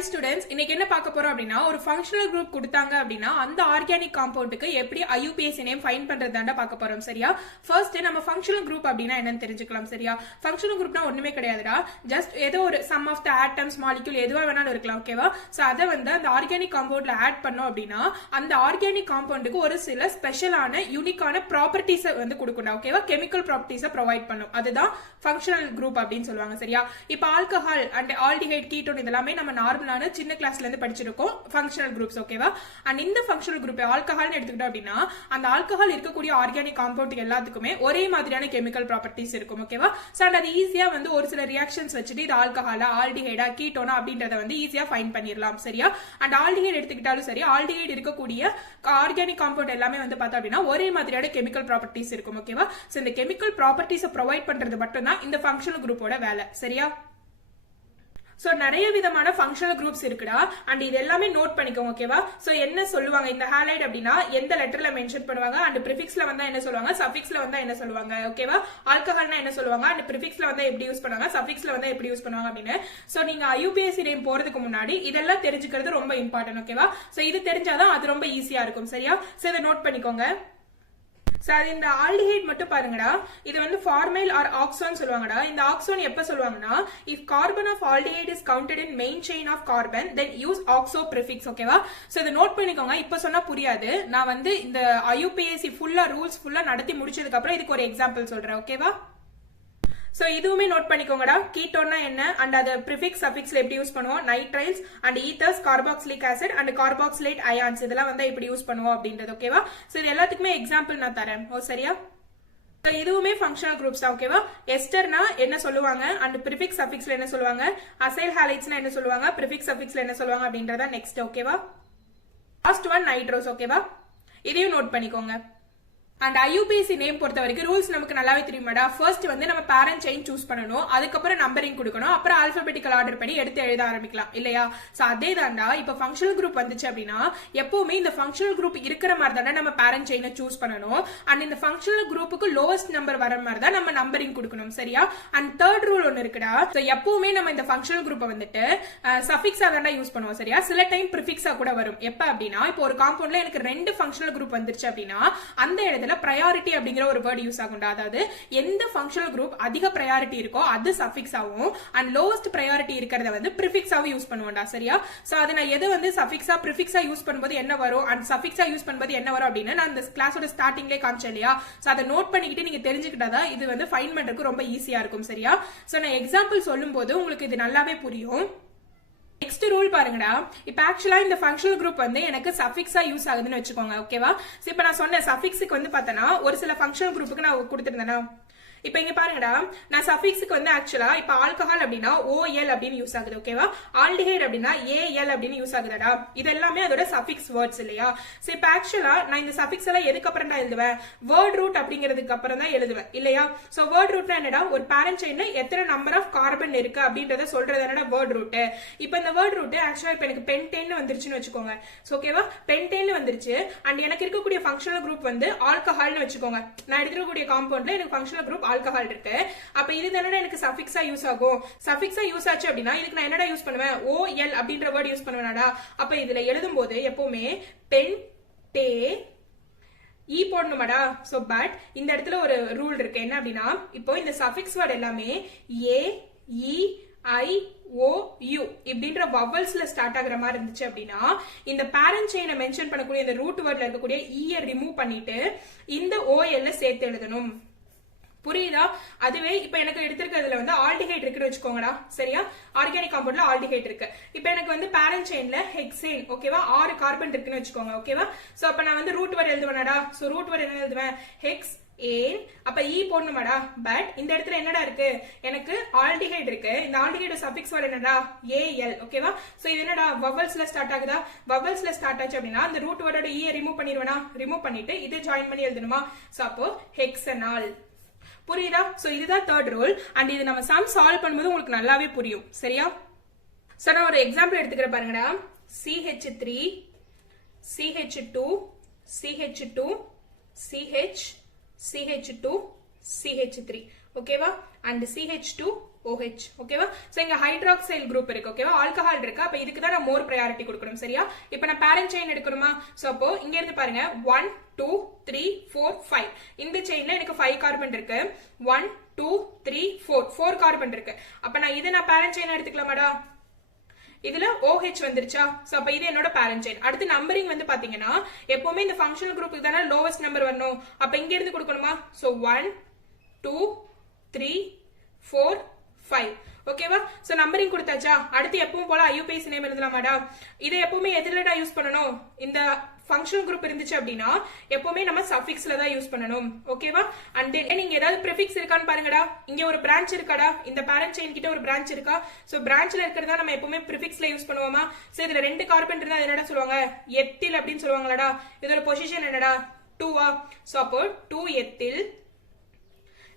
Hi students, இன்னைக்கு என்ன பார்க்க போறோம் அப்படின்னா ஒரு ஃபங்க்ஷனல் குரூப் கொடுத்தாங்க அப்படின்னா அந்த ஆர்கானிக் காம்பவுண்டுக்கு எப்படி ஐயூபிஏசி நேம் ஃபைண்ட் பண்றதாண்டா பார்க்க போறோம். சரியா? ஃபர்ஸ்ட் நம்ம ஃபங்க்ஷனல் குரூப் அப்படின்னா என்னன்னு தெரிஞ்சுக்கலாம். சரியா? ஃபங்க்ஷனல் குரூப்னா ஒண்ணுமே கிடையாதுடா, ஜஸ்ட் ஏதோ ஒரு some of the atoms molecule எதுவா வேணாலும் இருக்கலாம். ஓகேவா? சோ அதை வந்து அந்த ஆர்கானிக் காம்பவுண்ட்ல ஆட் பண்ணோம் அப்படின்னா அந்த ஆர்கானிக் காம்பவுண்டுக்கு ஒரு சில ஸ்பெஷலான யூனிக்கான ப்ராப்பர்ட்டிஸ் வந்து கொடுக்கணும். ஓகேவா? கெமிக்கல் ப்ராப்பர்ட்டிஸை ப்ரொவைட் பண்ணும். அதுதான் ஃபங்க்ஷனல் குரூப் அப்படின்னு சொல்லுவாங்க. சரியா? இப்போ ஆல்கஹால் அண்ட் ஆல்டிஹைட் கீட்டோன் இதெல்லாமே நம்ம நார்மலான சின்ன கிளாஸ்ல இருந்து படிச்சிருக்கோம் ஃபங்க்ஷனல் குரூப்ஸ். ஓகேவா? அண்ட் இந்த ஃபங்க்ஷனல் குரூப் ஆல்கஹால்னு எடுத்துக்கிட்டோம் அப்படின்னா அந்த ஆல்கஹால் இருக்கக்கூடிய ஆர்கானிக் காம்பவுண்ட் எல்லாத்துக்குமே ஒரே மாதிரியான கெமிக்கல் ப்ராப்பர்ட்டிஸ் இருக்கும். ஓகேவா? சோ அது ஈஸியா வந்து ஒரு சில ரியாக்ஷன்ஸ் வச்சுட்டு இது ஆல்கஹாலா ஆல்டிஹைடா கீட்டோனா அப்படின்றத வந்து ஈஸியா ஃபைண்ட் பண்ணிடலாம். சரியா? அண்ட் ஆல்டிஹைட் எடுத்துக்கிட்டாலும் சரி, ஆல்டிஹைட் இருக்கக்கூடிய ஆர்கானிக் காம்பவுண்ட் எல்லாமே வந்து பார்த்தா அப்படின்னா ஒரே மாதிரியான கெமிக்கல் ப்ராப்பர்ட்டிஸ் இருக்கும். ஓகேவா? சோ இந்த கெமிக்கல் ப்ராப்பர்ட்டிஸை ப்ரொவைட் பண்றது மட்டும் தான் இந்த ஃபங்க்ஷனல் குரூப்போட வேலை. சரியா? சோ நிறைய விதமான ஃபங்க்ஷனல் குரூப்ஸ் இருக்குடா, அண்ட் இது எல்லாமே நோட் பண்ணிக்கோங்க. ஓகேவா? சோ என்ன சொல்லுவாங்க இந்த ஹாலைட் அப்படின்னா எந்த லெட்டர்ல மென்ஷன் பண்ணுவாங்க, அண்ட் ப்ரிஃபிக்ஸ்ல வந்தா என்ன சொல்லுவாங்க, சஃபிக்ஸ்ல வந்தா என்ன சொல்லுவாங்க. ஓகேவா? ஆல்கஹால்னா என்ன சொல்லுவாங்க, அண்ட் ப்ரிஃபிக்ஸ்ல வந்தா எப்படி யூஸ் பண்ணுவாங்க, சஃபிக்ஸ்ல வந்தா எப்படி யூஸ் பண்ணுவாங்க அப்படின்னு. சோ நீங்க ஐயூபிஎஸ்சி நேம் போறதுக்கு முன்னாடி இதெல்லாம் தெரிஞ்சுக்கிறது ரொம்ப இம்பார்ட்டன்ட். ஓகேவா? சோ இது தெரிஞ்சாதான் அது ரொம்ப ஈஸியா இருக்கும். சரியா? சோ இதை நோட் பண்ணிக்கோங்க. இந்த ஆல்டிஹைட் மட்டும் பாருங்கடா, இது வந்து ஃபார்மைல் ஆர் ஆக்சோன் சொல்லுவாங்கடா. இந்த ஆக்சோன் எப்ப சொல்லுவாங்கன்னா if carbon of aldehyde is counted in main chain of carbon then use oxo prefix. ஓகேவா? சோ இதை நோட் பண்ணிக்கோங்க. இப்ப சொன்னா புரியாது, நான் வந்து இந்த ஐயூபிஎஸ்சி ஃபுல்லா ரூல்ஸ் ஃபுல்லா நடத்தி முடிச்சதுக்கு அப்புறம் இதுக்கு ஒரு எக்ஸாம்பிள் சொல்றேன். ஓகேவா? சோ இதுவுமே நோட் பண்ணிக்கோங்கடா. கீட்டோன்னா என்ன அண்ட் அது ப்ரிஃபிக்ஸ் சஃபிக்ஸ்ல எப்படி யூஸ் பண்ணுவோம், nitriles and ethers, carboxylic acid and carboxylate ions இதெல்லாம் வந்து எப்படி யூஸ் பண்ணுவோம் அப்படின்றது. ஓகேவா? சோ இது எல்லாத்துக்குமே எக்ஸாம்பிள் நான் தரேன். ஓ சரியா? இதுவுமே ஃபங்க்ஷனல் குரூப்ஸ் தான். ஓகேவா? எஸ்டர்னா என்ன சொல்லுவாங்க அண்ட் ப்ரிஃபிக்ஸ் சஃபிக்ஸ்ல என்ன சொல்லுவாங்க, அசைல் ஹாலைட்ஸ்னா என்ன சொல்லுவாங்க, ப்ரிஃபிக்ஸ் சஃபிக்ஸ்ல என்ன சொல்லுவாங்க அப்படின்றத நெக்ஸ்ட். ஓகேவா? Last one nitrous. ஓகேவா? இதையும் நோட் பண்ணிக்கோங்க. அண்ட் ஐயூபிஎஸ்சி நேம் பொறுத்த வரைக்கும் ரூல்ஸ் நமக்கு நல்லாவே தெரியுமாடா. ஃபர்ஸ்ட் வந்து நம்ம பேரண்ட் செயின் சூஸ் பண்ணணும், அதுக்கப்புறம் நம்பரிங் கொடுக்கணும், அப்புறம் ஆல்பபெட்டிக்கல் ஆர்டர் பண்ணி எடுத்து எழுத ஆரம்பிக்கலாம் இல்லையா? சோ அதே தாண்டா இப்ப ஃபங்க்ஷனல் குரூப் வந்துச்சு அப்படின்னா எப்பவுமே இந்த ஃபங்க்ஷனல் குரூப் இருக்கிற மாதிரி தானே நம்ம பேரண்ட் செயினை சூஸ் பண்ணணும். அண்ட் இந்த ஃபங்க்ஷனல் குரூப்புக்கு லோவஸ்ட் நம்பர் வர மாதிரி தான் நம்ம நம்பரிங் கொடுக்கணும். சரியா? அண்ட் தேர்ட் ரூல் ஒன்னு இருக்குடா. சோ எப்பவுமே நம்ம இந்த ஃபங்க்ஷனல் குரூப்பை வந்துட்டு சஃபிக்ஸா தாண்டா யூஸ் பண்ணுவோம். சரியா? சில டைம் ப்ரிஃபிக்ஸா கூட வரும். எப்ப அப்படின்னா இப்போ ஒரு காம்பவுண்ட்ல எனக்கு 2 ஃபங்க்ஷனல் குரூப் வந்துருச்சு அப்படின்னா அந்த இடத்துல priority அப்படிங்கிற ஒரு வேர்ட் யூஸ் ஆகும்டா. அதாவது எந்த ஃபங்க்ஷனல் குரூப் அதிக priority இருக்கோ அது சஃபிக்ஸ் ஆகும் அண்ட் லோவஸ்ட் priority இருக்கிறத வந்து ப்ரிஃபிக்ஸாவும் யூஸ் பண்ணுவோம்டா. சரியா? சோ அது நான் எது வந்து சஃபிக்ஸா ப்ரிஃபிக்ஸா யூஸ் பண்ணும்போது என்ன வரும் அண்ட் சஃபிக்ஸா யூஸ் பண்ணும்போது என்ன வரும் அப்படின்னு நான் இந்த கிளாஸோட ஸ்டார்டிங்லேயே காமிச்சேன் இல்லையா? சோ அதை நோட் பண்ணிக்கிட்டு நீங்க தெரிஞ்சுக்கிட்டாதான் இது வந்து ஃபைண்ட் பண்றதுக்கு ரொம்ப ஈஸியா இருக்கும். சரியா? சோ நான் எக்ஸாம்பிள் சொல்லும் போது உங்களுக்கு இது நல்லாவே புரியும். நெக்ஸ்ட் ரூல் பாருங்கடா. இப்ப ஆக்சுவலா இந்த ஃபங்க்ஷனல் குரூப் வந்து எனக்கு சஃபிக்ஸா யூஸ் ஆகுதுன்னு வச்சுக்கோங்க. ஓகேவா? இப்ப நான் சொன்ன சஃபிக்ஸுக்கு வந்து பார்த்தனா ஒரு சில ஃபங்க்ஷனல் குரூப்புக்கு நான் கொடுத்திருந்தேனா. இப்ப இங்க பாருங்கடா, நான் சஃபிக்ஸுக்கு வந்து ஆக்சுவலா இப்ப ஆல்கஹால் அப்படின்னா OL அப்படின்னு யூஸ் ஆகுது. ஓகேவா? ஆல்டிஹைட் அப்படின்னா AL அப்படின்னு யூஸ் ஆகுதுடா. இது எல்லாமே அதோட சஃபிக்ஸ் வேர்ட்ஸ் இல்லையா? சோ இப்ப ஆக்சுவலா நான் இந்த சஃபிக்ஸ் எல்லாம் எதுக்கு அப்புறம் தான் எழுதுவேன், வேர்ட் ரூட் அப்படிங்கிறதுக்கு அப்புறம் தான் எழுதுவேன் இல்லையா? சோ வேர்ட் ரூட்னா என்னடா, ஒரு பேரண்ட் செயின்ல எத்தனை நம்பர் ஆஃப் கார்பன் இருக்கு அப்படின்றத சொல்றது என்னடா வேர்ட் ரூட். இப்ப இந்த வேர்ட் ரூட் ஆக்சுவலா இப்ப எனக்கு பென்டேன் வந்துருச்சுன்னு வச்சுக்கோங்க. சோ ஓகேவா? பென்டேன் வந்துருச்சு அண்ட் எனக்கு இருக்கக்கூடிய ஃபங்க்ஷனல் குரூப் வந்து ஆல்கஹால்னு வச்சுக்கோங்க. நான் எடுத்துக்கக்கூடிய காம்பவுண்ட்ல எனக்கு ஃபங்க்ஷனல் குரூப் ஆல்கஹால் இருக்கு. அப்ப இது என்னடா எனக்கு சஃபிக்ஸா யூஸ் ஆகும். சஃபிக்ஸா யூஸ் ஆச்சு அப்படின்னா இதுக்கு நான் என்னடா யூஸ் பண்ணுவேன், OL அப்படின்ற வேர்ட் யூஸ் பண்ணுவேனாடா. அப்ப இதுல எழுதும் போது எப்பவுமே பென் டே ஈ போடணுமாடா. சோ பட் இந்த இடத்துல ஒரு ரூல் இருக்கு. என்ன அப்படின்னா இப்போ இந்த சஃபிக்ஸ் வேர்ட் எல்லாமே A E I O U இப்படின்ற வவல்ஸ்ல ஸ்டார்ட் ஆகுற மாதிரி இருந்துச்சு அப்படின்னா இந்த பேரண்ட் செயினை மென்ஷன் பண்ணக்கூடிய இந்த ரூட் வேர்ட்ல இருக்கக்கூடிய ஈயை ரிமூவ் பண்ணிட்டு இந்த OL சேர்த்து எழுதணும். புரியுதா? அதுவே இப்ப எனக்கு எடுத்திருக்கிறதுல வந்து ஆல்டிஹைட் இருக்குன்னு வச்சுக்கோங்கடா. சரியா? ஆர்கானிக் காம்பவுண்ட்ல ஆல்டிஹைட் இருக்கு. இப்ப எனக்கு வந்து பேரண்ட் செயின்ல ஹெக்சேன். ஓகேவா? 6 கார்பன் இருக்குன்னு வச்சுக்கோங்க. ஓகேவா? சோ அப்ப நான் வந்து ரூட் வேர்ட் எழுதுவேனடா. சோ ரூட் வேர்ட் என்ன எழுதுவேன், ஹெக்ஸ் ஏன். அப்ப ஈ போடணுமாடா. பட் இந்த இடத்துல என்னடா இருக்கு, எனக்கு ஆல்டிஹைட் இருக்கு. இந்த ஆல்டிஹைட் சஃபிக்ஸ் வேர்ட் என்னடா, AL. ஓகேவா? சோ இது என்னடா வவல்ஸ்ல ஸ்டார்ட் ஆகுதா. வவல்ஸ்ல ஸ்டார்ட் ஆச்சு அப்படின்னா அந்த ரூட் வேர்டோட ஈயை ரிமூவ் பண்ணிடுவேனா. ரிமூவ் பண்ணிட்டு இது ஜாயின் பண்ணி எழுதணுமா. சோ அப்போ ஹெக்ஸனால். புரியுதா? சோ இதுதான் தேர்ட் ரூல் அண்ட் இது நம்ம சம் சால்வ் பண்ணும்போது உங்களுக்கு நல்லாவே புரியும். சரியா? சோ நான் ஒரு எக்ஸாம்பிள் எடுத்துக்கிறேன் பாருங்கடா. CH3 CH2 CH2 CH CH2 CH3 ஓகேவா and CH2OH ஓகேவா சோ இங்க ஹைட்ராக்சைல் குரூப் இருக்கு ஓகேவா ஆல்கஹால் இருக்கு அப்ப இதுக்கு தான் நான் மோர் பிரையாரிட்டி கொடுக்கணும் சரியா இப்போ நான் பேரண்ட் செயின் எடுக்கணுமா சோ அப்போ இங்க இருந்து பாருங்க 1 2 3 4 5 இந்த செயின்ல எனக்கு 5 கார்பன் இருக்கு 1 2 3 4 கார்பன் இருக்கு அப்ப நான் இத நான் பேரண்ட் செயின் எடுத்துக்கலாமாடா இதுல OH வந்துருச்சா சோ அப்ப இது என்னோட பேரண்ட் செயின் அடுத்து நம்பரிங் வந்து பாத்தீங்கன்னா எப்பவுமே இந்த ஃபங்க்ஷனல் குரூப்புக்கு தான லோவஸ்ட் நம்பர் வரணும் அப்ப இங்க இருந்து கொடுக்கணுமா சோ 1 2 3 4 5 ஓகேவா சோ நம்பரிங் கொடுத்தாச்சா அடுத்து எப்பவும் போல IUPAC நேம் எழுதலாமாடா இதை எப்பவுமே எதுலடா யூஸ் பண்ணணும் இந்த ஃபங்க்ஷனல் குரூப் இருந்துச்சு அப்படின்னா எப்பவுமே நம்ம சஃபிக்ஸ்ல தான் யூஸ் பண்ணணும் ஓகேவா அண்ட் தென் நீங்க ஏதாவது ப்ரிஃபிக்ஸ் இருக்கான்னு பாருங்கடா இங்க ஒரு பிரான்ச் இருக்காடா இந்த பேரண்ட் செயின் கிட்ட ஒரு பிரான்ச் இருக்கா சோ பிரான்ச்ல இருக்கிறதா நம்ம எப்பவுமே ப்ரிஃபிக்ஸ்ல யூஸ் பண்ணுவோமா சோ இதுல ரெண்டு கார்பன் இருந்தா என்னடா சொல்லுவாங்க எத்தில் அப்படின்னு சொல்லுவாங்களாடா இதோட பொசிஷன் என்னடா 2 சோ அப்போ 2 எத்தில்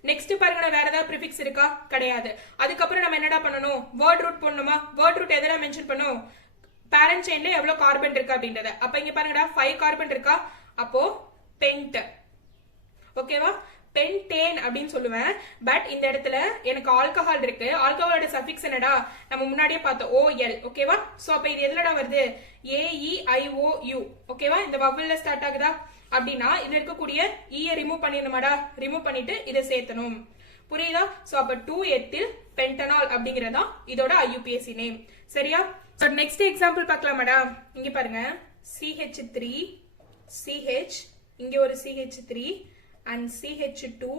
நெக்ஸ்ட் பாருங்க வேற ஏதாவது ப்ரிஃபிக்ஸ் இருக்கா கிடையாது அதுக்கப்புறம் நம்ம என்னடா பண்ணணும் வேர்ட் ரூட் போடணுமா வேர்ட் ரூட் எதனா மென்ஷன் பண்ணும் பேரண்ட் செயின்ல எவ்வளவு கார்பன் இருக்கு அப்படின்றத அப்ப இங்க பாருங்கடா 5 கார்பன் இருக்கா அப்போ பென்ட் ஓகேவா பென்டேன் அப்படின்னு சொல்லுவேன் பட் இந்த இடத்துல எனக்கு ஆல்கஹால் இருக்கு ஆல்கஹாலோட சஃபிக்ஸ் என்னடா நம்ம முன்னாடியே பார்த்தோம் OL ஓகேவா சோ அப்ப இது எதுலடா வருது AEIOU ஓகேவா இந்த வவல்ல ஸ்டார்ட் ஆகுதா அப்படின்னா இதுல இருக்கக்கூடிய ஈய ரிமூவ் பண்ணிடணுமாடா ரிமூவ் பண்ணிட்டு இதை சேர்த்தணும் புரியுதா சோ அப்ப 2 எத்தில் பென்டனால் அப்படிங்கறதா இதோட IUPAC நேம் சரியா சோ நெக்ஸ்ட் எக்ஸாம்பிள் பார்க்கலாமாடா இங்க பாருங்க CH3 CH இங்க ஒரு CH3 and CH2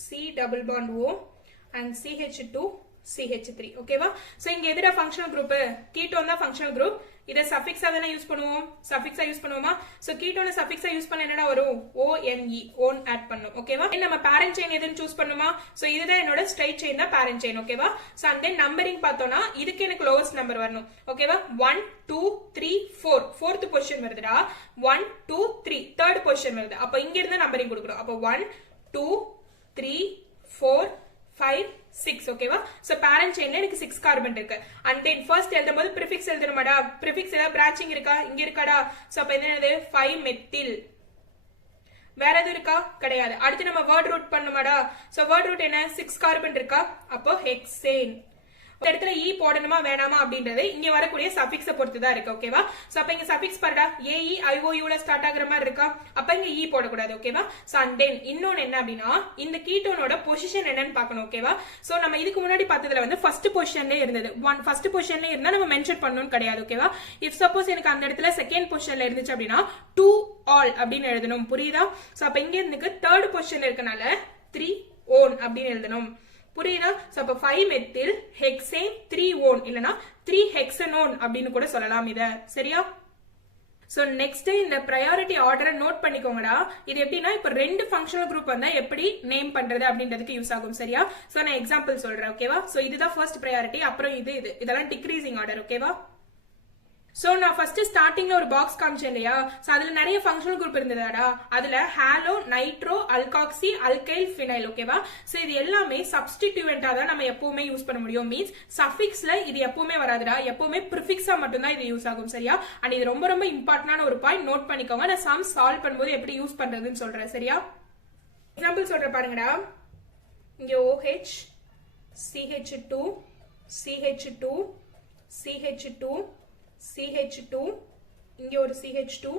C double bond O and CH2 CH3 ஓகேவா சோ இங்க எதுடா ஃபங்க்ஷனல் குரூப் கீட்டோன் தான் ஃபங்க்ஷனல் குரூப் இத சஃபிக்ஸா தான யூஸ் பண்ணுவோம் சஃபிக்ஸா யூஸ் பண்ணுவோமா சோ கீட்டோன சஃபிக்ஸா யூஸ் பண்ண என்னடா வரும் ONE ஓன் ஆட் பண்ணும் ஓகேவா நம்ம பேரண்ட் செயின் எதுன்னு சூஸ் பண்ணுமா சோ இதுதான் என்னோட ஸ்ட்ரைட் செயின் தான் பேரண்ட் செயின் ஓகேவா சோ அண்ட் தென் நம்பரிங் பார்த்தோம்னா இதுக்கு எனக்கு லோவஸ்ட் நம்பர் வரணும் ஓகேவா 1 2 3 4 4th பொசிஷன் வருதுடா 1 2 3 3rd பொசிஷன் வருது அப்ப இங்க இருந்து நம்பரிங் கொடுக்கணும் அப்ப 1 2 3 4 5 6 ஓகேவா சோ பேரண்ட் செயின்ல எனக்கு 6 கார்பன் இருக்கு அண்ட் தென் ஃபர்ஸ்ட் எழுதும்போது ப்ரிஃபிக்ஸ் எழுதணுமாடா ப்ரிஃபிக்ஸ் ஏதாவது பிரான்ச்சிங் இருக்கா இங்க இருக்காடா சோ அப்ப என்னது 5 மெத்தில் வேற எதுவும் இருக்கா கிடையாது அடுத்து நம்ம வேர்ட் ரூட் பண்ணுமாடா சோ வேர்ட் ரூட் என்ன 6 கார்பன் இருக்கா அப்போ ஹெக்சேன் இந்த இடத்துல ஈ போடணுமா வேணாமா அப்படின்றது இங்க வரக்கூடிய சஃபிக்ஸ பொறுத்து தான் இருக்கு ஓகேவா சோ அப்ப இங்க சஃபிக்ஸ் பாருடா AEIOU ல ஸ்டார்ட் ஆகுற மாதிரி இருக்கா அப்ப இங்க ஈ போடக்கூடாது ஓகேவா சோ அண்ட் தென் இன்னொன்னு என்ன அப்படின்னா இந்த கீட்டோனோட பொசிஷன் என்னன்னு பார்க்கணும் ஓகேவா சோ நம்ம இதுக்கு முன்னாடி பார்த்ததுல வந்து ஃபர்ஸ்ட் பொசிஷன்ல இருந்தது ஃபர்ஸ்ட் பொசிஷன்ல இருந்தா நம்ம மென்ஷன் பண்ணனும் கிடையாது ஓகேவா இஃப் சப்போஸ் எனக்கு அந்த இடத்துல செகண்ட் பொசிஷன்ல இருந்துச்சு அப்படின்னா 2 ஆல் அப்படின்னு எழுதணும் புரியுதா சோ அப்ப இங்க இருந்து தேர்ட் பொசிஷன்ல இருக்கனால 3 ஓன் அப்படின்னு எழுதணும் புரியுதா சோ அப்ப 5 மெத்தில் ஹெக்சேன் 3 ஓன் இல்லனா 3 ஹெக்சனோன் அப்படின்னு கூட சொல்லலாம் இத சரியா சோ நெக்ஸ்ட் இந்த பிரையாரிட்டி ஆர்டரை நோட் பண்ணிக்கோங்கடா இது எப்படின்னா இப்ப ரெண்டு ஃபங்க்ஷனல் குரூப் வந்தா எப்படி நேம் பண்றது அப்படின்றதுக்கு யூஸ் ஆகும் சரியா சோ நான் எக்ஸாம்பிள் சொல்றேன் ஓகேவா சோ இதுதான் ஃபர்ஸ்ட் பிரையாரிட்டி அப்புறம் இதெல்லாம் டிக்ரீசிங் ஆர்டர் ஓகேவா சோ நான் ஃபர்ஸ்ட் ஸ்டார்டிங்ல ஒரு பாக்ஸ் காமிச்சேன் இல்லையா சோ அதுல நிறைய ஃபங்க்ஷனல் குரூப் இருந்ததாடா அதுல halo nitro alkoxy alkyl phenyl ஓகேவா சோ இது எல்லாமே சப்ஸ்டிட்யூவெண்டா தான் நம்ம எப்பவுமே யூஸ் பண்ண முடியும் மீன்ஸ் சஃபிக்ஸ்ல இது எப்பவுமே வராதுடா எப்பவுமே ப்ரிஃபிக்ஸா மட்டும் தான் இது யூஸ் ஆகும் சரியா அண்ட் இது ரொம்ப ரொம்ப இம்பார்ட்டன்டான ஒரு பாயிண்ட் நோட் பண்ணிக்கோங்க நான் சம் சால்வ் பண்ணும்போது எப்படி யூஸ் பண்றதுன்னு சொல்றேன் சரியா எக்ஸாம்பிள் சொல்றேன் பாருங்கடா இங்க OH CH2 CH2 CH2 CH2 இங்க ஒரு CH2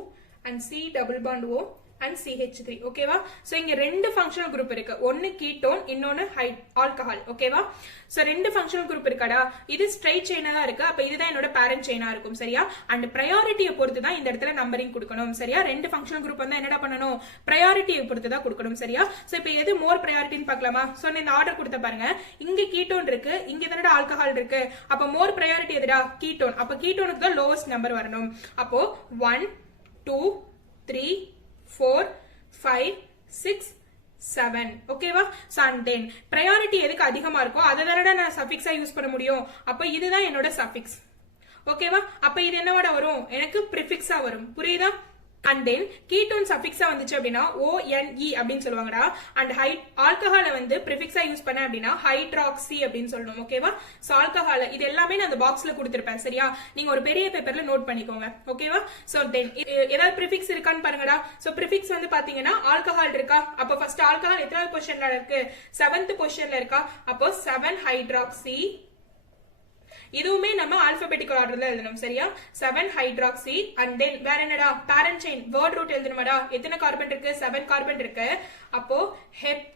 and C double bond O and CH3 ஓகேவா சோ இங்க ரெண்டு ஃபங்க்ஷனல் குரூப் இருக்கு ஒன்னு கீட்டோன் இன்னொன்னு ஆல்கஹால் ஓகேவா சோ ரெண்டு ஃபங்க்ஷனல் குரூப் இருக்காடா இது ஸ்ட்ரைட் செயினா தான் இருக்கு அப்ப இதுதான் என்னோட பேரண்ட் செயினா இருக்கும் சரியா அண்ட் பிரையாரிட்டியை பொறுத்து தான் இந்த இடத்துல நம்பரிங் கொடுக்கணும் சரியா ரெண்டு ஃபங்க்ஷனல் குரூப் வந்து என்னடா பண்ணணும் பிரையாரிட்டியை பொறுத்து தான் கொடுக்கணும் சரியா சோ இப்போ எது மோர் பிரையாரிட்டின்னு பார்க்கலாமா சோ நான் இந்த ஆர்டர் கொடுத்த பாருங்க இங்க கீட்டோன் இருக்கு இங்க தானடா ஆல்கஹால் இருக்கு அப்ப மோர் பிரையாரிட்டி எதுடா கீட்டோன் அப்ப கீட்டோனுக்கு தான் லோவஸ்ட் நம்பர் வரணும் அப்போ 1 2 3 4 5 6 7 ஓகேவா சோ அண்ட் தென் பிரையாரிட்டி எதுக்கு அதிகமா இருக்கோ அதை தானடா நான் சஃபிக்ஸா யூஸ் பண்ண முடியும் அப்ப இதுதான் என்னோட சஃபிக்ஸ் ஓகேவா அப்ப இது என்னவோட வரும் எனக்கு ப்ரிஃபிக்ஸா வரும் புரியுதா அண்ட் தென் கீட்டோன் சஃபிக்ஸா வந்துச்சு அப்படின்னா ONE அப்படின்னு சொல்லுவாங்கடா. அண்ட் ஆல்கஹாலை வந்து ப்ரிஃபிக்ஸா யூஸ் பண்ண அப்படின்னா ஹைட்ராக்சி அப்படின்னு சொல்லணும். ஓகேவா? சோ ஆல்கஹால் இது எல்லாமே நான் அந்த பாக்ஸ்ல கொடுத்திருப்பேன். சரியா? நீங்க ஒரு பெரிய பேப்பர்ல நோட் பண்ணிக்கோங்க. ஓகேவா? சோ தென் ஏதாவது ப்ரிஃபிக்ஸ் இருக்கான்னு பாருங்கடா. சோ ப்ரிஃபிக்ஸ் வந்து பாத்தீங்கன்னா ஆல்கஹால் இருக்கா? அப்போ ஃபர்ஸ்ட் ஆல்கஹால் எத்தனாவது பொசிஷன்ல இருக்கு? 7th பொசிஷன்ல இருக்கா? அப்போ 7 ஹைட்ராக்சி. இதுவுமே நம்ம ஆல்பபெட்டிக்கல் ஆர்டர்ல எழுதணும். சரியா? 7 ஹைட்ராக்சி. அண்ட் தென் வேற என்னடா? பேரண்ட் செயின் வேர்ட் ரூட் எழுதணுமாடா? எத்தனை கார்பன் இருக்கு? 7 கார்பன் இருக்கு. அப்போ ஹெப்டேன்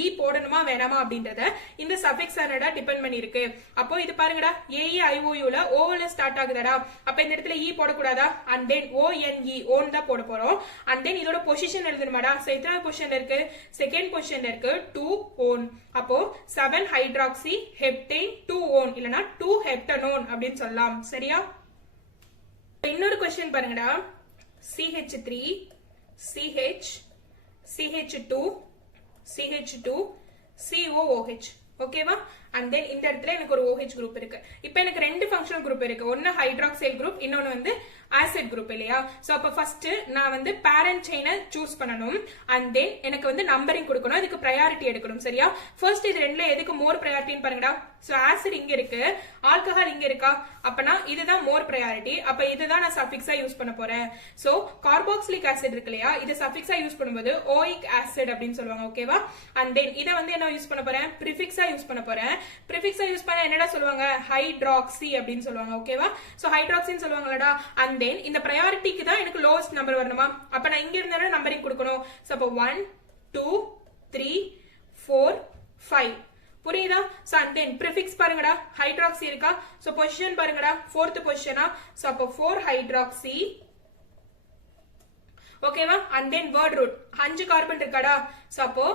ஈ போடணுமா வேணாமா அப்படின்றத இந்த சஃபிக்ஸ் ஆனடா டிபெண்ட் பண்ணி இருக்கு. அப்போ இது பாருங்கடா, AEIOUல ஓவல ஸ்டார்ட் ஆகுதடா. அப்ப இந்த இடத்துல ஈ போடக்கூடாதா? அண்ட் தென் ONE ஓன் தான் போட போறோம். அண்ட் தென் இதோட பொசிஷன் எழுதணுமாடா? எத்தனாவது பொசிஷன்ல இருக்கு? செகண்ட் பொசிஷன்ல இருக்கு. 2 ஓன். அப்போ 7 ஹைட்ராக்சி ஹெப்டேன் 2 ஓன் இல்லனா 2 ஹெப்டனோன் அப்படின்னு சொல்லலாம். சரியா? இன்னொரு क्वेश्चन பாருங்கடா. CH3 CH CH2 CH2 COOH. ஓகேவா? அண்ட் தென் இந்த இடத்துல எனக்கு ஒரு OH குரூப் இருக்கு. இப்போ எனக்கு ரெண்டு ஃபங்க்ஷனல் குரூப் இருக்கு. ஒன்னு ஹைட்ராக்சைல் குரூப், இன்னொன்னு வந்து ஆசிட் குரூப் இல்லையா? சோ அப்ப ஃபர்ஸ்ட் நான் வந்து பேரண்ட் செயினை சூஸ் பண்ணனும். அண்ட் தென் எனக்கு வந்து நம்பரிங் கொடுக்கணும். அதுக்கு ப்ரையாரிட்டி எடுக்கணும். சரியா? ஃபர்ஸ்ட் இது ரெண்டுல எதுக்கு மோர் ப்ரையாரிட்டின்னு பாருங்கடா. சோ ஆசிட் இங்க இருக்கு, ஆல்கஹால் இங்க இருக்கா? அப்பனா இதுதான் மோர் ப்ரையாரிட்டி. அப்ப இதுதான் நான் சஃபிக்ஸா யூஸ் பண்ண போறேன். சோ கார்பாக்சிலிக் ஆசிட் இருக்கு இல்லையா? இது சஃபிக்ஸா யூஸ் பண்ணும்போது ஓயிக் ஆசிட் அப்படின்னு சொல்லுவாங்க. ஓகேவா? அண்ட் தென் இத வந்து என்ன யூஸ் பண்ண போறேன்? ப்ரிஃபிக்ஸா யூஸ் பண்ண போறேன். ப்ரிஃபிக்ஸா யூஸ் பண்ண என்னடா சொல்லுவாங்க? ஹைட்ராக்சி அப்படின்னு சொல்லுவாங்க. ஓகேவா? சோ ஹைட்ராக்சின்னு சொல்லுவாங்கலடா. அண்ட் தென் இந்த ப்ரையாரிட்டிக்கு தான் எனக்கு லோவஸ்ட் நம்பர் வரணுமா? அப்ப நான் இங்க இருந்தா நம்பரிங் கொடுக்கணும். சோ அப்ப 1 2 3 4 5. புரியுதா? சோ அண்ட் தென் ப்ரிஃபிக்ஸ் பாருங்கடா, ஹைட்ராக்சி இருக்கா? சோ பொசிஷன் பாருங்கடா, 4th பொசிஷனா? சோ அப்ப 4 ஹைட்ராக்சி. ஓகேவா? And then word root 5 carbon இருக்காடா? சோ அப்போ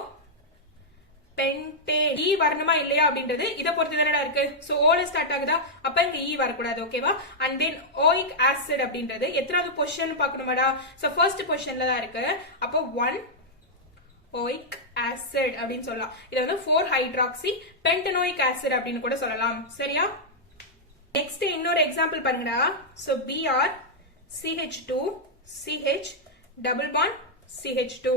பென்டேன் ஈ வரணுமா இல்லையா அப்படின்றது இத பொறுத்து தானடா இருக்கு. சோ ஓல ஸ்டார்ட் ஆகுதா? அப்ப இங்க ஈ வரக்கூடாது. ஓகேவா? அண்ட் தென் ஓயிக் ஆசிட் அப்படின்றது எத்தனாவது பொசிஷன் பார்க்கணுமாடா? சோ ஃபர்ஸ்ட் பொசிஷன்ல தான் இருக்கு. அப்போ 1 ஓயிக் ஆசிட் அப்படின்னு சொல்லலாம். இது வந்து 4 ஹைட்ராக்சி பென்டனோயிக் ஆசிட் அப்படின்னு கூட சொல்லலாம். சரியா? நெக்ஸ்ட் இன்னொரு எக்ஸாம்பிள் பாருங்கடா. So Br CH2 CH double bond CH2.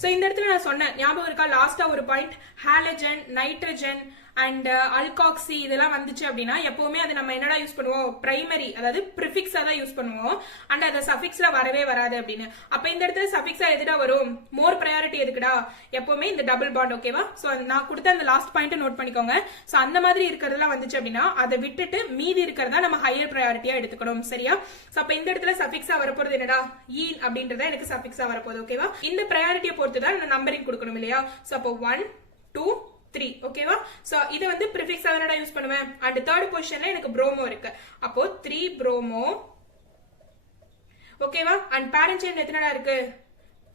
So இந்த இடத்துல நான் சொன்னேன் ஞாபகம் இருக்கா? லாஸ்டா ஒரு point halogen, nitrogen and alkoxy இதெல்லாம் வந்துச்சு அப்படின்னா எப்பவுமே அது நம்ம என்னடா யூஸ் பண்ணுவோம்? பிரைமரி, அதாவது ப்ரிஃபிக்ஸா தான் யூஸ் பண்ணுவோம். அண்ட் அது சஃபிக்ஸ்ல வரவே வராது அப்படின்னு. அப்ப இந்த இடத்துல சஃபிக்ஸா எதுடா வரும்? மோர் ப்ரையாரிட்டி எதுக்குடா? எப்பவுமே இந்த டபுள் பாண்ட். ஓகேவா? சோ நான் கொடுத்த அந்த லாஸ்ட் பாயிண்ட் நோட் பண்ணிக்கோங்க. சோ அந்த மாதிரி இருக்கிறதெல்லாம் வந்துச்சு அப்படின்னா அதை விட்டுட்டு மீதி இருக்கிறதா நம்ம ஹையர் ப்ரையாரிட்டியா எடுத்துக்கணும். சரியா? சோ அப்ப இந்த இடத்துல சஃபிக்ஸா வரப்போறது என்னடா? ஈ அப்படின்றத எனக்கு சஃபிக்ஸா வரப்போகுது. ஓகேவா? இந்த ப்ரையாரிட்டியை பொறுத்து தான் நான் நம்பரிங் கொடுக்கணும் இல்லையா? சோ அப்போ 1 2 3. ஓகேவா? சோ இது வந்து ப்ரிஃபிக்ஸா தானடா யூஸ் பண்ணுவேன். அண்ட் தேர்ட் பொசிஷன்ல எனக்கு ப்ரோமோ இருக்கு. அப்போ 3 ப்ரோமோ. ஓகேவா? அண்ட் பேரண்ட் செயின் எத்தனடா இருக்கு?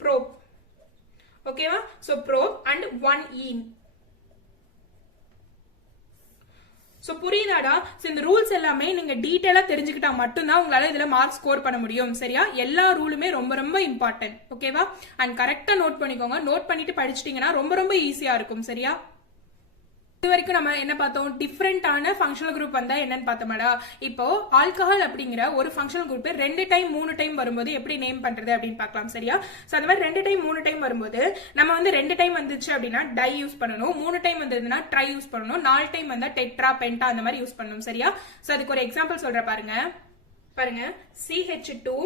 ப்ரோப். ஓகேவா? So prop and 1 ene. So புரியுதாடா? சோ இந்த ரூல்ஸ் எல்லாமே நீங்க டீடைலா தெரிஞ்சுக்கிட்டா மட்டும்தான் உங்களால இதுல மார்க் ஸ்கோர் பண்ண முடியும். சரியா? எல்லா ரூலுமே ரொம்ப ரொம்ப இம்பார்ட்டன்ட். ஓகேவா? அண்ட் கரெக்டா நோட் பண்ணிக்கோங்க. நோட் பண்ணிட்டு படிச்சிட்டீங்கன்னா ரொம்ப ரொம்ப ஈஸியா இருக்கும். சரியா? இது வரைக்கும் நம்ம என்ன பார்த்தோம்? டிஃபரெண்டான ஃபங்க்ஷனல் குரூப் வந்தா என்னன்னு பார்த்தோம்டா. இப்போ ஆல்கஹால் அப்படிங்கிற ஒரு ஃபங்க்ஷனல் குரூப் 2 டைம் 3 டைம் வரும்போது எப்படி நேம் பண்றது அப்படின்னு பார்க்கலாம். சரியா? சோ அந்த மாதிரி 2 டைம் 3 டைம் வரும்போது நம்ம வந்து 2 டைம் வந்துச்சு அப்படின்னா டை யூஸ் பண்ணணும், 3 டைம் வந்ததுன்னா ட்ரை யூஸ் பண்ணணும், 4 டைம் வந்தா டெட்ரா, பென்டா அந்த மாதிரி யூஸ் பண்ணணும். சரியா? சோ அதுக்கு ஒரு எக்ஸாம்பிள் சொல்ற பாருங்க. CH2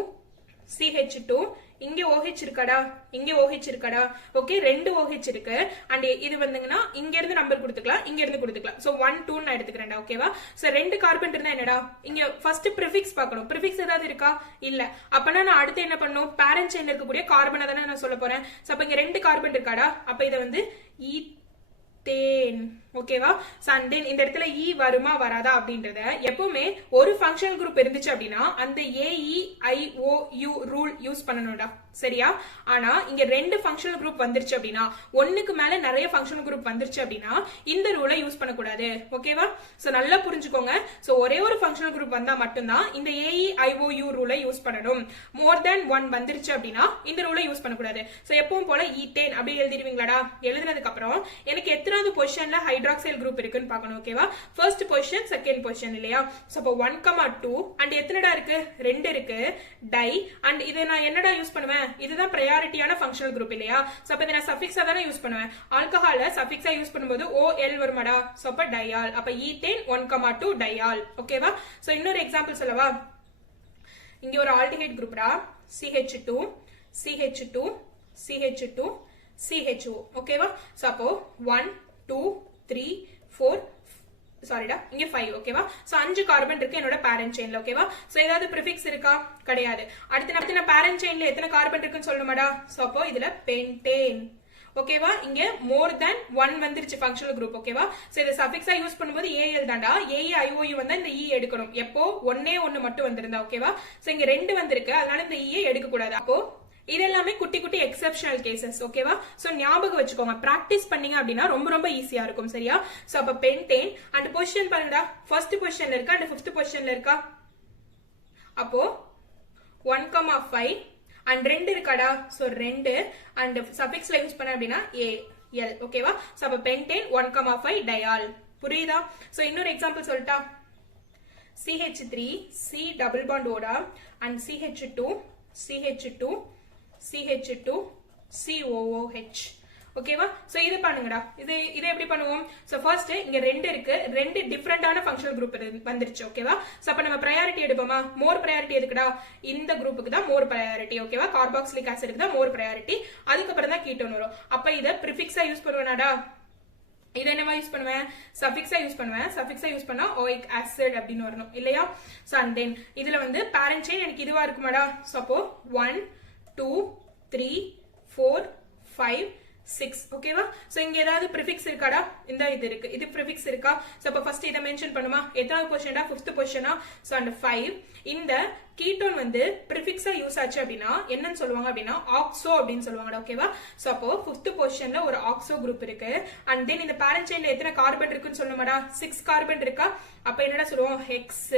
CH2 இங்க OH இருக்காடா? இங்க OH இருக்காடா? ஓகே, 2 OH இருக்கு. அண்ட் இது வந்துங்கன்னா இங்க இருந்து நம்பர் கொடுத்துக்கலாம், இங்க இருந்து கொடுத்துக்கலாம். சோ 1 2 நான் எடுத்துக்கிறேன்டா. ஓகேவா? சோ 2 கார்பன் இருந்தா என்னடா? இங்க ஃபர்ஸ்ட் ப்ரிஃபிக்ஸ் பார்க்கணும். ப்ரிஃபிக்ஸ் ஏதாவது இருக்கா? இல்ல. அப்பனா நான் அடுத்து என்ன பண்ணணும்? பேரண்ட் செயின்ல இருக்கக்கூடிய கார்பனை தானே நான் சொல்ல போறேன். சோ அப்ப இங்க 2 கார்பன் இருக்காடா? அப்ப இத வந்து ஈத்தேன். ஓகேவா? அண்ட் தென் இந்த இடத்துல ஈ வருமா வராதா அப்படின்றத எப்பவுமே ஒரு ஃபங்க்ஷனல் குரூப் இருந்துச்சு அப்படின்னா அந்த AEIOU ரூல் யூஸ் பண்ணணும்டா. சரியா? ஆனா இங்க ரெண்டு ஃபங்க்ஷனல் குரூப் வந்துருச்சு அப்படின்னா, ஒண்ணுக்கு மேல நிறைய ஃபங்க்ஷனல் குரூப் வந்துருச்சு அப்படின்னா இந்த ரூலை யூஸ் பண்ணக்கூடாது. ஓகேவா? சோ நல்லா புரிஞ்சுக்கோங்க. சோ ஒரே ஒரு ஃபங்க்ஷனல் குரூப் வந்தா மட்டும்தான் இந்த AEIOU ரூலை யூஸ் பண்ணணும். மோர் தென் ஒன் வந்துருச்சு அப்படின்னா இந்த ரூலை யூஸ் பண்ணக்கூடாது. சோ எப்பவும் போல ஈத்தேன் அப்படி எழுதிடுவீங்களாடா? எழுதுனதுக்கு அப்புறம் எனக்கு எத்தனாவது பொசிஷன்ல ஹைட்ராக்சைல் குரூப் இருக்குன்னு பார்க்கணும். ஓகேவா? ஃபர்ஸ்ட் பொசிஷன், செகண்ட் பொசிஷன் இல்லையா? சோ அப்போ 1,2 அண்ட் எத்தனைடா இருக்கு? 2 இருக்கு. டை அண்ட் இது நான் என்னடா யூஸ் பண்ணுவேன்? இதுதான் பிரையாரிட்டியான ஃபங்க்ஷனல் குரூப் இல்லையா? சோ அப்ப இத நான் சஃபிக்ஸா தானே யூஸ் பண்ணுவேன். ஆல்கஹால சஃபிக்ஸா யூஸ் பண்ணும்போது OL வருமாடா? சோ அப்ப டையால். அப்ப ஈத்தேன் 1,2 டையால். ஓகேவா? சோ இன்னொரு எக்ஸாம்பிள் சொல்லவா? இங்க ஒரு ஆல்டிஹைட் குரூப்டா, CH2 CH2 CH2 CHO. ஓகேவா? சோ அப்போ 1 2 3 4 சாரிடா இங்க 5. ஓகேவா? சோ 5 கார்பன் இருக்கு என்னோட பேரண்ட் செயின்ல. ஓகேவா? சோ ஏதாவது பிரிஃபிக்ஸ் இருக்கா? கிடையாது. அடுத்து நான் பேரண்ட் செயின்ல எத்தனை கார்பன் இருக்குன்னு சொல்லணுமாடா? சோ அப்போ இதுல பென்டேன். ஓகேவா? இங்க மோர் தென் 1 வந்துருச்சு ஃபங்க்ஷனல் குரூப். ஓகேவா? சோ இத சஃபிக்ஸா யூஸ் பண்ணும்போது AL தான்டா. AEIOU வந்தா இந்த E எடுக்கணும். எப்போ ஒண்ணே ஒன்னு மட்டும் வந்திருந்தா. ஓகேவா? சோ இங்க 2 வந்திருக்கு, அதனால இந்த E எடுக்க கூடாது. அப்போ இது எல்லாமே குட்டி குட்டி எக்ஸெப்ஷனல் கேசஸ். ஓகேவா? சோ ஞாபகம் வச்சுக்கோங்க. பிராக்டிஸ் பண்ணீங்க அப்படின்னா ரொம்ப ரொம்ப ஈஸியா இருக்கும். சரியா? சோ அப்ப பென்டேன் அண்ட் பொசிஷன் பாருங்கடா. ஃபர்ஸ்ட் பொசிஷன்ல இருக்கா அண்ட் 5th பொசிஷன்ல இருக்கா? அப்போ 1,5 அண்ட் 2 இருக்காடா? சோ 2 அண்ட் சஃபிக்ஸ்ல யூஸ் பண்ண அப்படின்னா AL. ஓகேவா? சோ அப்ப பென்டேன் 1,5 டயால். புரியுதா? சோ இன்னொரு எக்ஸாம்பிள் சொல்லட்டா? CH3 C டபுள் பாண்ட் ஓடா and CH2 CH2 CH2 COOH. ஓகேவா? சோ இது பண்ணுங்கடா. இது எப்படி பண்ணுவோம்? சோ ஃபர்ஸ்ட் இங்க 2 இருக்கு, 2 டிஃபரெண்டான ஃபங்க்ஷனல் குரூப் வந்துருச்சு. ஓகேவா? சோ அப்ப நம்ம பிரையாரிட்டி எடுப்போமா? மோர் பிரையாரிட்டி எதுக்குடா? இந்த குரூப்புக்கு தான் மோர் பிரையாரிட்டி. ஓகேவா? கார்பாக்சிலிக் ஆசிட்க்கு தான் மோர் பிரையாரிட்டி. அதுக்கு அப்புறம் தான் கீட்டோன் வரும். அப்ப இத பிரிஃபிக்ஸா யூஸ் பண்ணுவேனாடா? இதை என்னவா யூஸ் பண்ணுவேன்? சஃபிக்ஸா யூஸ் பண்ணுவேன். சஃபிக்ஸா யூஸ் பண்ணா ஓயிக் ஆசிட் அப்படின்னு வரணும் இல்லையா? சோ அண்ட் தென் இதுல வந்து பேரண்ட் செயின் எனக்கு இதுவா இருக்குமாடா? சோ அப்போ 1 2 3 4 5 6. ஓகேவா? சோ இங்க ஏதாவது பிரிஃபிக்ஸ் இருக்காடா? இந்த இது இருக்கு. இது பிரிஃபிக்ஸ் இருக்கா? சோ அப்ப ஃபர்ஸ்ட் இத மென்ஷன் பண்ணுமா? எத்தனாவது பொசிஷன்டா? 5th பொசிஷனா? So and 5. இந்த கீட்டோன் வந்து பிரிஃபிக்ஸா யூஸ் ஆச்சு அப்படின்னா என்னன்னு சொல்லுவாங்க அப்படின்னா ஆக்சோ அப்படின்னு சொல்லுவாங்க. ஓகேவா? சோ அப்போ 5th பொசிஷன்ல ஒரு ஆக்சோ குரூப் இருக்கு. அண்ட் தென் இந்த பேரண்ட் செயின்ல எத்தனை கார்பன் இருக்குன்னு சொல்லுமாடா? 6 கார்பன் இருக்கா? அப்ப என்னடா சொல்லுவோம்? ஹெக்ஸ்.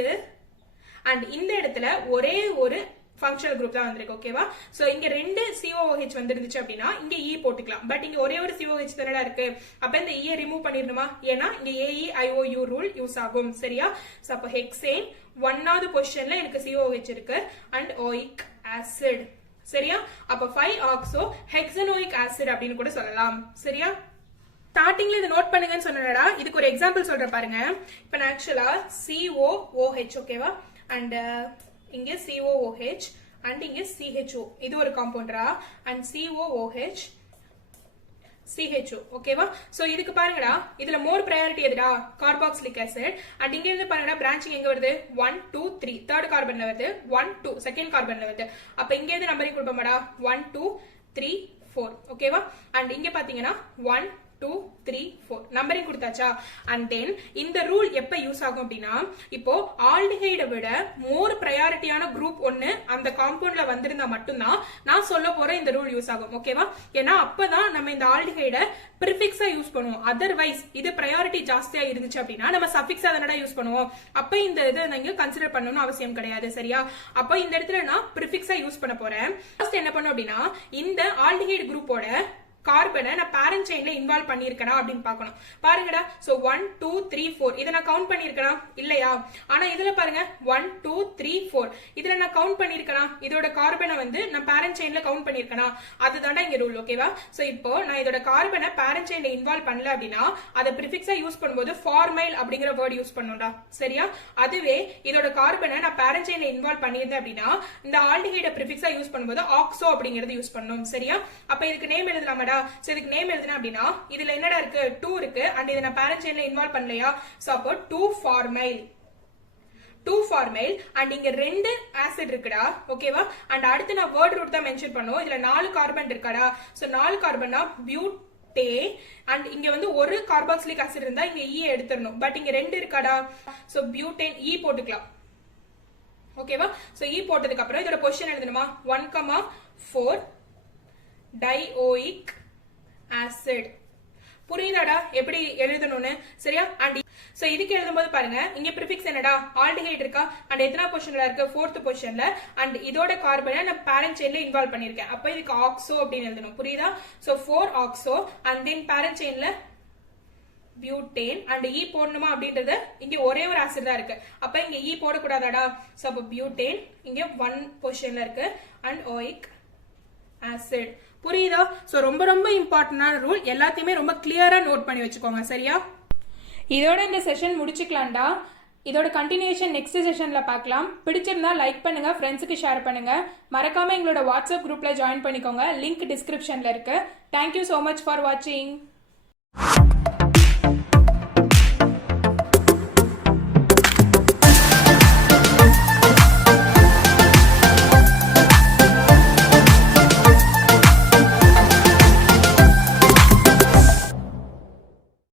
அண்ட் இந்த இடத்துல ஒரே ஒரு ஃபங்க்ஷனல் குரூப் தான் வந்திருக்கு. ஓகேவா? சோ இங்க 2 COOH வந்துருந்துச்சு அப்படின்னா இங்க E போட்டுக்கலாம். பட் இங்க ஒரே ஒரு COH தானடா இருக்கு. அப்ப இந்த E ரிமூவ் பண்ணிரணுமா? ஏன்னா இங்க AEIOU ரூல் யூஸ் ஆகும். சரியா? சோ அப்ப ஹெக்சேன் 1வது பொசிஷன்ல எனக்கு COOH இருக்கு அண்ட் ஓயிக் ஆசிட். சரியா? அப்ப 5 ஆக்சோ ஹெக்ஸனோயிக் ஆசிட் அப்படின்னு கூட சொல்லலாம். சரியா? ஸ்டார்டிங்ல இதை நோட் பண்ணுங்கன்னு சொன்னடா. இதுக்கு ஒரு எக்ஸாம்பிள் சொல்ற பாருங்க. இப்ப நான் ஆக்சுவலா COOH. ஓகேவா? அண்ட் இங்க COOH அண்ட் இங்க CHO. இது ஒரு காம்பவுண்டரா அண்ட் COOH CHO. ஓகேவா? சோ இதுக்கு பாருங்கடா, இதுல மோர் பிரையாரிட்டி எதுடா? Carboxylic acid. அண்ட் இங்க இருந்து பாருங்கடா பிரான்ச்சிங் எங்க வருது? 1 2 3 தேர்ட் கார்பன்ல வருது. 1 2 செகண்ட் கார்பன்ல வருது. அப்ப இங்க இருந்து நம்பரிங் கொடுப்போமாடா? 1 2 3 4. ஓகேவா? அண்ட் இங்க பாத்தீங்கன்னா 1 2 3 4 நம்பரிங் கொடுத்தாச்சா? அண்ட் தென் இந்த ரூல் எப்ப யூஸ் ஆகும் அப்படின்னா இப்போ ஆல்டிஹைடை விட மோர் பிரையாரிட்டியான குரூப் ஒன்னு அந்த காம்பவுண்ட்ல வந்திருந்தா மட்டும்தான் நான் சொல்ல போற இந்த ரூல் யூஸ் ஆகும். ஓகேவா? ஏன்னா அப்பதான் நம்ம இந்த ஆல்டிஹைடை பிரிஃபிக்ஸா யூஸ் பண்ணுவோம். அதர்வைஸ் இது பிரையாரிட்டி ஜாஸ்தியா இருந்துச்சு அப்படின்னா நம்ம சஃபிக்ஸா தானடா யூஸ் பண்ணுவோம். அப்ப இந்த இதை நீங்க கன்சிடர் பண்ணணும்னு அவசியம் கிடையாது. சரியா? அப்ப இந்த இடத்துல நான் பிரிஃபிக்ஸா யூஸ் பண்ண போறேன். ஃபர்ஸ்ட் என்ன பண்ணும் அப்படின்னா இந்த ஆல்டிஹைடு குரூப்போட கார்பனை நான் பேரண்ட் செயின்ல இன்வால்வ் பண்ணிருக்கேனா அப்படின்னு பார்க்கணும். பாருங்கடா. சோ 1 2 3 4 இத நான் கவுண்ட் பண்ணிருக்கேனா? இல்லையா? ஆனா இதுல பாருங்க 1 2 3 4 இதுல நான் கவுண்ட் பண்ணிருக்கேனா? இதோட கார்பனை வந்து நான் பேரண்ட் செயின்ல கவுண்ட் பண்ணிருக்கேனா? அதுதான்டா இங்க ரூல். ஓகேவா? சோ இப்போ நான் இதோட கார்பனை பேரண்ட் செயின்ல இன்வால்வ் பண்ணல அப்படின்னா அதை பிரிஃபிக்ஸா யூஸ் பண்ணும்போது ஃபார்மைல் அப்படிங்கிற வேர்ட் யூஸ் பண்ணும்டா. சரியா? அதுவே இதோட கார்பனை நான் பேரண்ட் செயின்ல இன்வால்வ் பண்ணியிருந்தேன் அப்படின்னா இந்த ஆல்டிஹைட பிரிஃபிக்ஸா யூஸ் பண்ணும்போது ஆக்சோ அப்படிங்கிறது யூஸ் பண்ணணும். சரியா? அப்ப இதுக்கு நேம் எழுதலாமாடா? சோ இதுக்கு நேம் எழுதுனா அப்படின்னா இதுல என்னடா இருக்கு? 2 இருக்கு அண்ட் இத நான் பேரண்ட் செயின்ல இன்வால்வ் பண்ணலையா? சோ அப்போ 2 ஃபார்மைல் அண்ட் இங்க 2 ஆசிட் இருக்குடா. ஓகேவா? அண்ட் அடுத்து நான் வேர்ட் ரூட் தான் மென்ஷன் பண்ணுவோம். இதுல 4 கார்பன் இருக்காடா. சோ 4 கார்பன்னா பியூட்டே அண்ட் இங்க வந்து ஒரு கார்பாக்சிலிக் ஆசிட் இருந்தா இங்க E எடுத்துறணும். பட் இங்க 2 இருக்காடா. சோ பியூட்டேன் E போட்டுக்கலாம். ஓகேவா? சோ E போட்டதுக்கு அப்புறம் இதோட பொசிஷன் எழுதணுமா? 1 4 டைஓயிக் ஆசிட். புரியுதாடா எப்படி எழுதணும்னு? சரியா? அண்ட் சோ இதுக்கு எழுதும்போது பாருங்க, இங்க ப்ரிஃபிக்ஸ் என்னடா, ஆல்டிஹைட் இருக்கா, அண்ட் எத்தனை பொசிஷன்ல இருக்கு, 4th பொசிஷன்ல, அண்ட் இதோட கார்பனை நான் பேரண்ட் செயின்ல இன்வால்வ் பண்ணிருக்கேன். அப்ப இதுக்கு ஆக்சோ அப்படின்னு எழுதணும். புரியுதா? So 4 oxo and then parent செயின்ல பியூட்டேன் அண்ட் ஈ போடணுமா அப்படின்றது, இங்க ஒரே ஒரு ஆசிட் தான் இருக்கு. அப்ப இங்க ஈ போடக்கூடாதாடா. சோ அப்ப பியூட்டேன் இங்க 1 பொசிஷன்ல இருக்கு அண்ட் ஓயிக் ஆசிட். புரியுதா? சோ ரொம்ப ரொம்ப இம்பார்ட்டன்டான ரூல், எல்லாத்தையுமே ரொம்ப கிளியரா நோட் பண்ணி வச்சுக்கோங்க. சரியா? இதோட இந்த செஷன் முடிச்சுக்கலாம்டா. இதோட கண்டினியூஷன் நெக்ஸ்ட் செஷன்ல பார்க்கலாம். பிடிச்சிருந்தா லைக் பண்ணுங்க, ஃப்ரெண்ட்ஸுக்கு ஷேர் பண்ணுங்க. மறக்காம எங்களோட வாட்ஸ்அப் குரூப்ல ஜாயின் பண்ணிக்கோங்க. லிங்க் டிஸ்கிரிப்ஷன்ல இருக்கு. தேங்க்யூ so much ஃபார் வாட்சிங்.